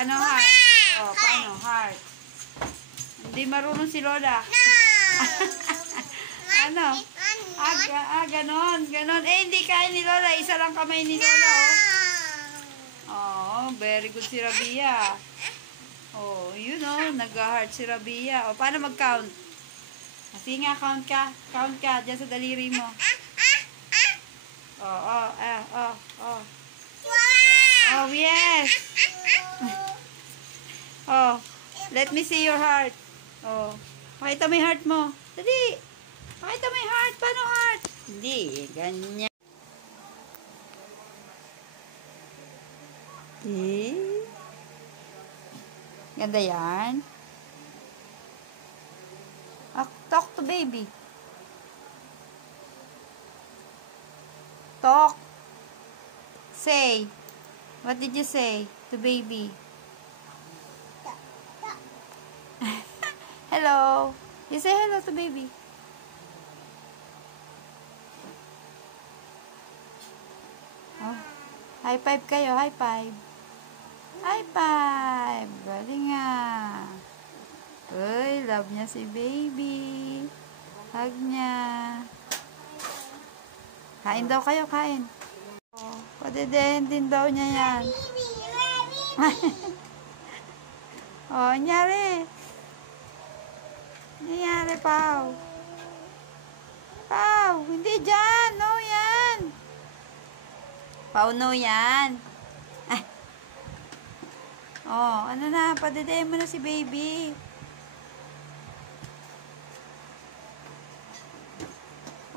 paano heart? Oh, paano heart? Hindi marunong si Lola. Ano? Ganon. Eh, hindi kaya ni Lola. Isa lang kamay ni Lola, oh. Oh, very good si Rabia. Oh, you know, nag-heart si Rabia. Oh, paano mag-count? Sige nga, count ka. Count ka, dyan sa daliri mo. Oh. Oh, yes. Oh, let me see your heart. Oh, pakita mo yung heart mo. Dali. Pakita mo yung heart. Paano heart? Hindi, ganyan. Ganda yan. Talk to baby. Talk. Say. What did you say to baby? Hello. You say hello to baby. Oh. High five kayo. High five. High five. Galing nga. Uy, love niya si baby. Hug niya. Kain daw kayo, kain. Oh, padeden din daw niya yan. Oh, nyari. Nyari, Pao. Pao, hindi dyan. No, yan. Pao, no, yan. Oh, ano na, padeden mo na si baby.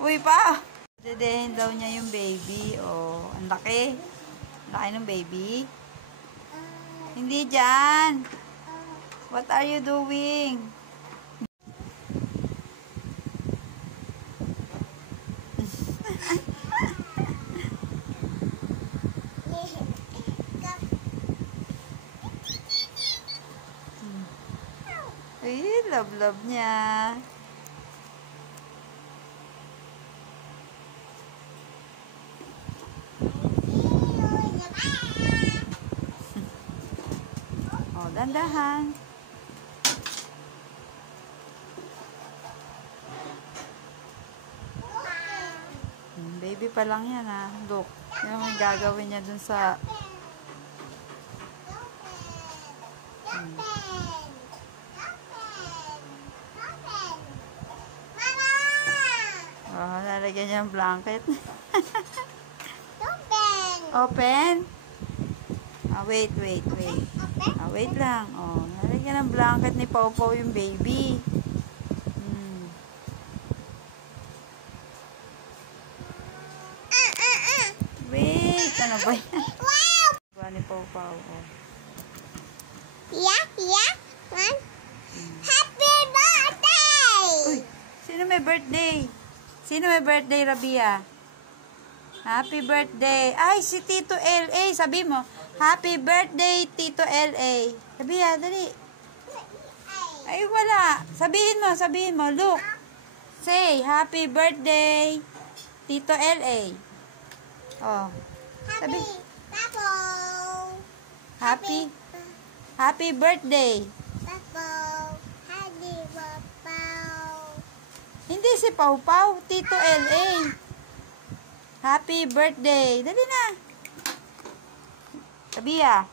Uy, Pao. Dedehin daw niya yung baby. Oh, ang laki. Laki ng baby. Hindi dyan. What are you doing? Ay, love niya. Oh, dandahan. Baby pa lang yan, ha. Look, yan ang gagawin niya dun sa oh, lalagyan niya yung blanket. Open? Wait. Wait lang. Oh, nalagyan ng blanket ni Pau Pau yung baby. Wait, ano ba yan? Wow! Ni Pau Pau. Oh. Yeah. Happy birthday! Uy, sino may birthday? Sino may birthday, Rabia? Happy birthday. Ay, si Tito L.A. Sabi mo, happy birthday, Tito L.A. Rabia, dali. Ay, wala. Sabihin mo. Look. Say, happy birthday, Tito L.A. Oh. Sabi. Happy birthday. Hindi si Pau Pau, Tito L.A. Happy birthday. Dali na. Rabia.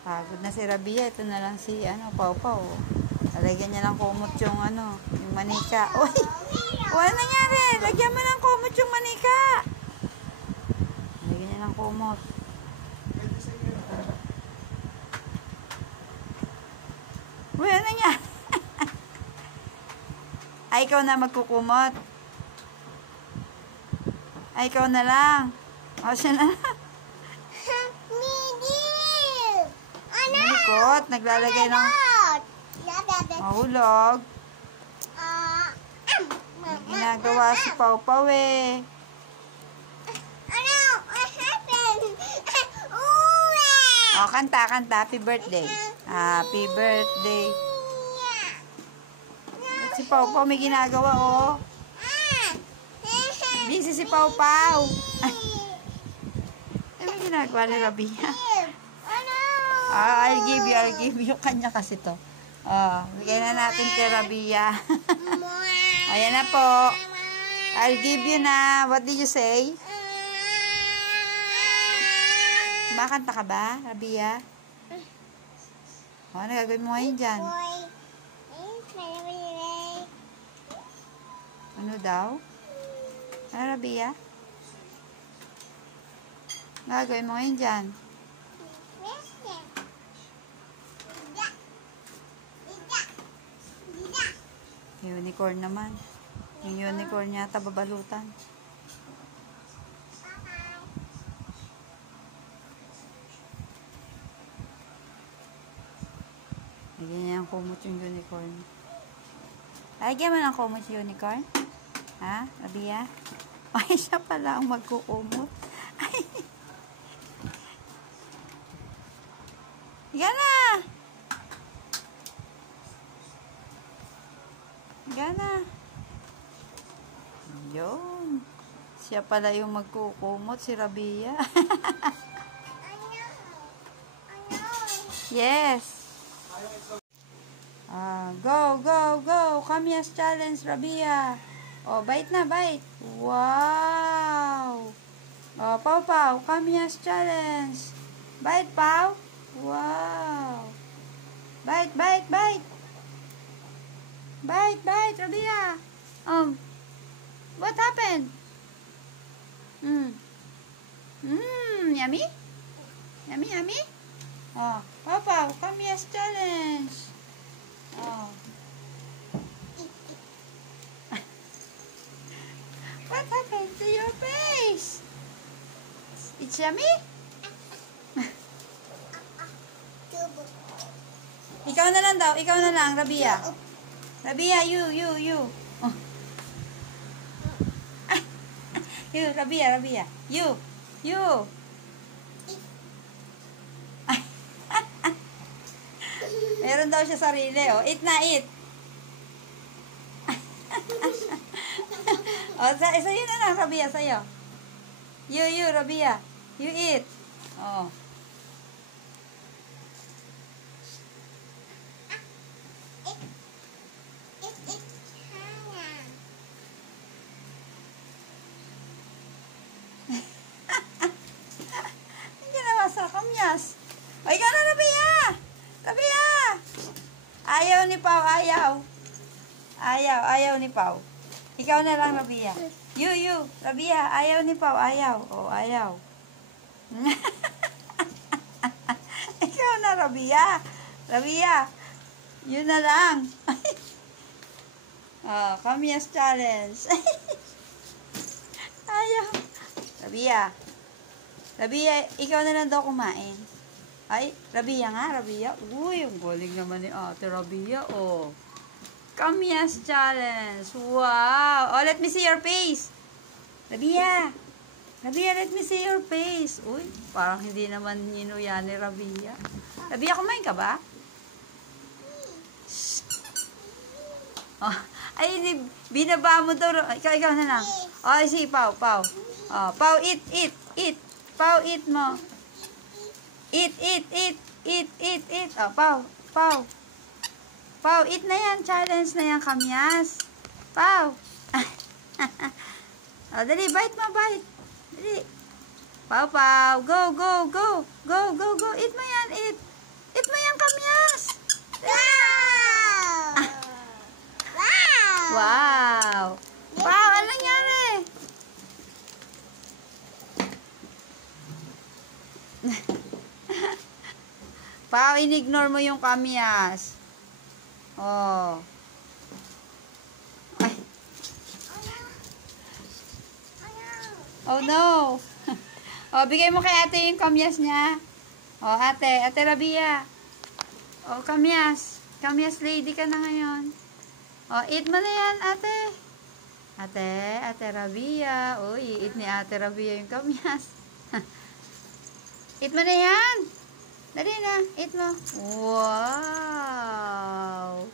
Pagod na si Rabia. Ito na lang si Pau Pau. Lagyan niya ng kumot yung yung manika. Uy! Wala nangyari. Lagyan mo ng kumot yung manika. Lagyan niya ng kumot. Uy, ano niya? Ay, ikaw na magkukumot. Ay, ikaw na lang. O, siya na lang. Malikot. Naglalagay ng mahulog. Ginagawa si Pau Pau eh. O, kanta. Happy birthday. Happy birthday. Si Pau Pau may ginagawa, oh. Busy si Pau Pau. ginagawa ni Rabia? Ano? I'll give you. Kanya kasi to. Bigyan na natin kay Rabia. Ayan na po. I'll give you na. What did you say? Kumakanta ka ba, Rabia? Ano gagawin mo ngayon dyan? Ano daw? Ano, Rabia? Ano gagawin mo ngayon dyan? Unicorn naman. Yung unicorn yata babalutan. Lagyan niya ang kumot yung unicorn. Lagyan mo ng kumot yung unicorn? Ha? Rabia? Ay, siya pala ang magkukumot. Ay. Yan na! Yan na. Yun. Siya pala yung magkukumot, si Rabia. Yes. Go. Kamias challenge, Rabia. Oh, bite na, bite. Wow. Oh, Pau. Kamias challenge. Bite, Pau. Wow. Bite. Bite, Rabia. What happened? Yummy? Yummy? Oh, Pau, Kamias challenge. Oh. What happened to your face? It's yummy? Ikaw na lang daw. Ikaw na lang, Rabia. Rabia, you. Oh. You, Rabia. You. Meron daw siya sarili, oh. Eat na, eat. Oh, sa'yo na lang, Rabia, sa'yo. You, Rabia. You eat. Oh. Ang ginawa sa kamyas. O, ikaw na, Rabia! Ayaw ni Pau, ayaw. Ayaw ni Pau. Ikaw na lang, Rabia. You, Rabia, ayaw ni Pau, ayaw. Oh, ayaw. Ikaw na, Rabia. Yun na lang. Kamias challenge. Ayaw. Rabia, ikaw na lang daw kumain. Ay, Rabia nga, Rabia. Uy, ang galing naman ni Ate Rabia, oh. Kamias challenge. Wow. Oh, let me see your face. Rabia, let me see your face. Uy, parang hindi naman ninuya ni Rabia. Rabia, kumain ka ba? Oh, ay, binaba mo daw. Ikaw na lang. Oh, si Pau. Oh, Pau, eat. Pau, eat mo. Eat. Oh, Pau, eat na yan. Challenge na yan, Kamias. Pau. Oh, dali, bite. Dali. Pau. Go. Eat mo yan, eat. Eat mo yan, Kamias. Wow. Pau, ano nangyari? Pau, in-ignore mo yung Kamias. Oh. Ay. Oh no. Oh, bigay mo kay ate yung Kamias niya. Oh, ate Rabia. Oh, Kamias lady ka na ngayon. Oh, eat mo na yan, ate. Ate Rabia. Uy, eat ni Ate Rabia yung Kamias. Eat mo na yan. Dali na, eat mo. Wow.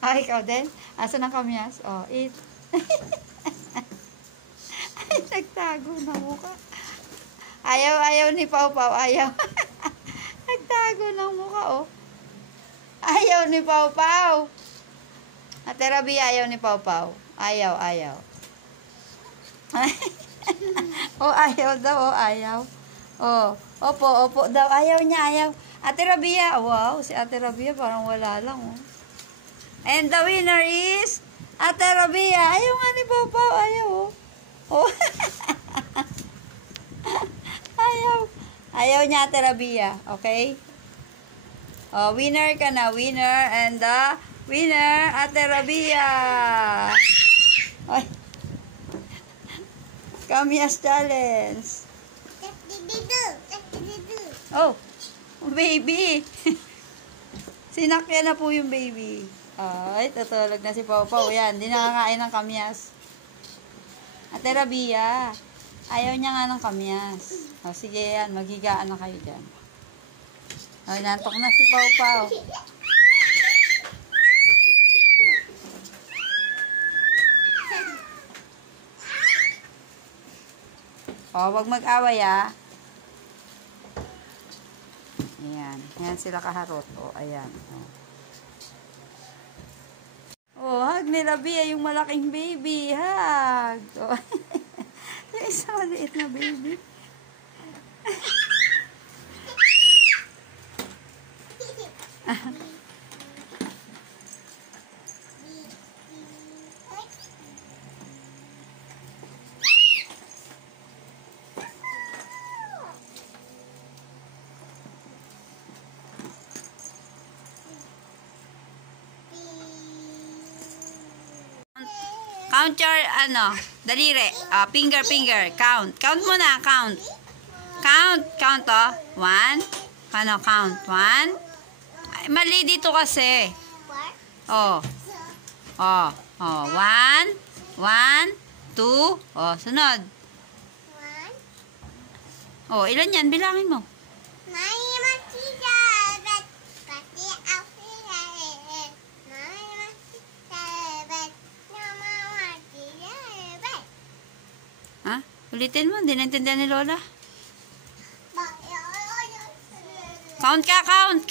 Ay, ikaw din? Asan ang Kamias? Oh, eat. Ay, nagtago na mukha. Ayaw ni Pau Pau. Ayaw. Nagtago ng mukha, oh. Ayaw ni Pau Pau. Ate Rabi, ayaw ni Pau Pau. Ayaw. Oh, ayaw daw, oh, ayaw. Oh, opo daw. Ayaw niya, ayaw. Ate Rabia, wow, si Ate Rabia parang wala lang, oh. And the winner is Ate Rabia. Ayaw nga ni Pau Pau, ayaw, oh. Oh. Ayaw niya, Ate Rabia, okay? Oh, winner ka na, winner. And the winner, Ate Rabia. Ay. Kamias challenge. Oh, baby. Sinakyan na po yung baby. Ay, tutulog na si Pau Pau. Yan, di nakakain ng kamyas. Ate Rabia, ayaw niya nga ng kamyas. O, sige yan, maghigaan na kayo dyan. Ay, nantok na si Pau Pau. O, wag mag-away, ah. Ayan. Ayan sila kaharot. O, ayan. O, hug ni Rabia yung malaking baby. Hug. O, yung isang maliit na baby. Count your, daliri. Finger. Count. Count muna, count. Count, oh. 1. Count. 1. Ay, mali dito kasi. Oh. 1. 2. Oh, sunod. Oh, ilan yan? Bilangin mo. Ha? Ulitin mo, hindi naintindihan ni Lola. Count ka, count.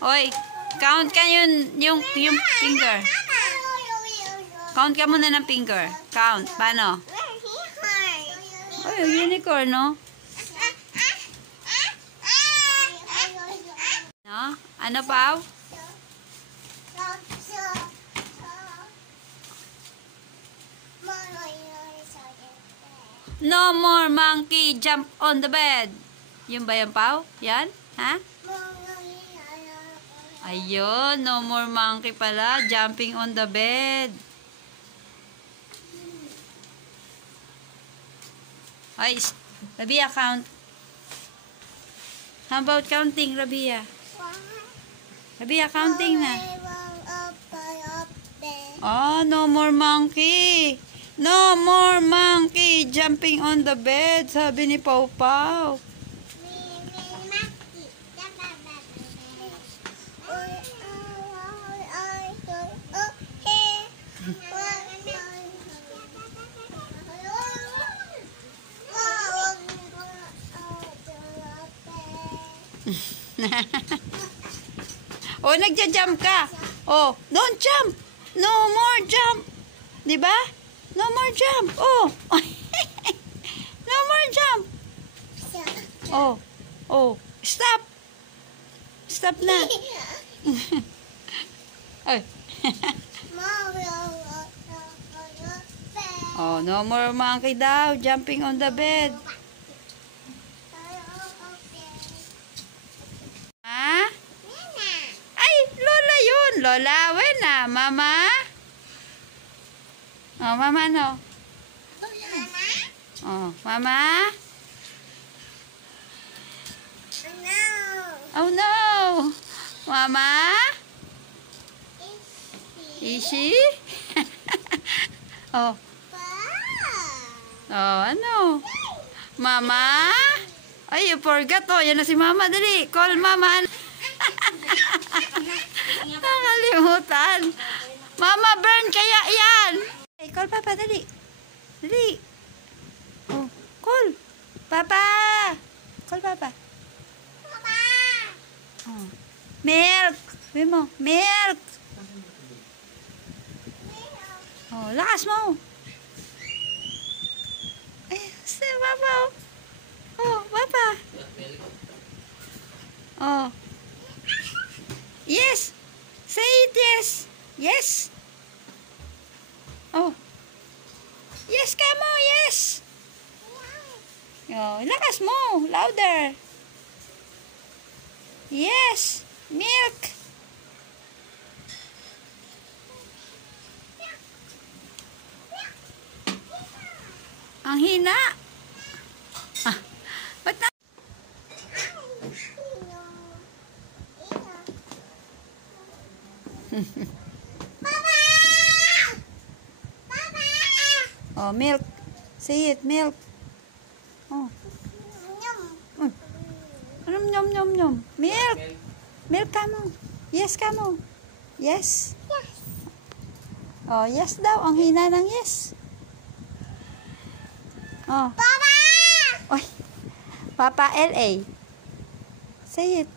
Oy, count ka yung finger. Count ka muna ng finger. Count, paano? Oy, unicorn, no? No? Ano, Pau? No more monkey jump on the bed. Yung ba yan, Pau? Yan? Ha? Ayun, no more monkey pala. Jumping on the bed. Ay, Rabia, count. How about counting, Rabia? Rabia, counting na. Oh, no more monkey. No more monkey jumping on the bed, sabi ni Pau Pau. Oh, nagja-jump ka. Oh, don't jump. No more jump. 'Di ba? No more jump. Oh. No more jump. Oh. Stop. Stop na. Ay. Oh, no more monkey daw jumping on the bed. Ha? Ay, Lola yun. Lola, wena. Mama? Oh, Mama no. Oh, Mama? Oh no. Mama? Ishi? Oh. Oh, ano? Mama? Ay, you forgot. Oh, yan na si Mama. Dali, call Mama. Nakalimutan. Mama, burn kaya yan. Hey, call Papa, dali. Dali. Oh, call. Papa. Call Papa. Papa. Oh. Milk. Sabi mo, milk. Oh, lakas mo. Ay, si Papa. Oh, Papa. Oh. Yes. Say it, yes. Yes. Oh. Yes, come on, yes. Oh, lakas mo. Louder. Yes. Milk. Ang hina. Ah, ba't na? Papa. Papa. Oh, milk. Say it, milk. Oh. Yum. Nom, nom, nom, nom. Milk. Milk, come on. Yes, come on. Yes. Yes. Oh, yes daw. Ang hina ng yes. Oh. Papa. Oy. Papa LA. Say it.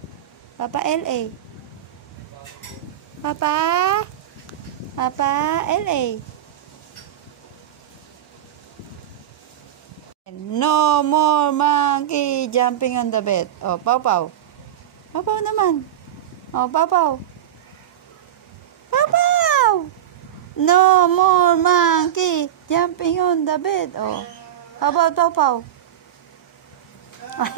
Papa LA. Papa. Papa LA. No more monkey jumping on the bed. Oh, Pau Pau. Pau Pau naman. Oh, Pau Pau. Pau Pau. No more monkey jumping on the bed. Oh. How about Pau Pau? Ay.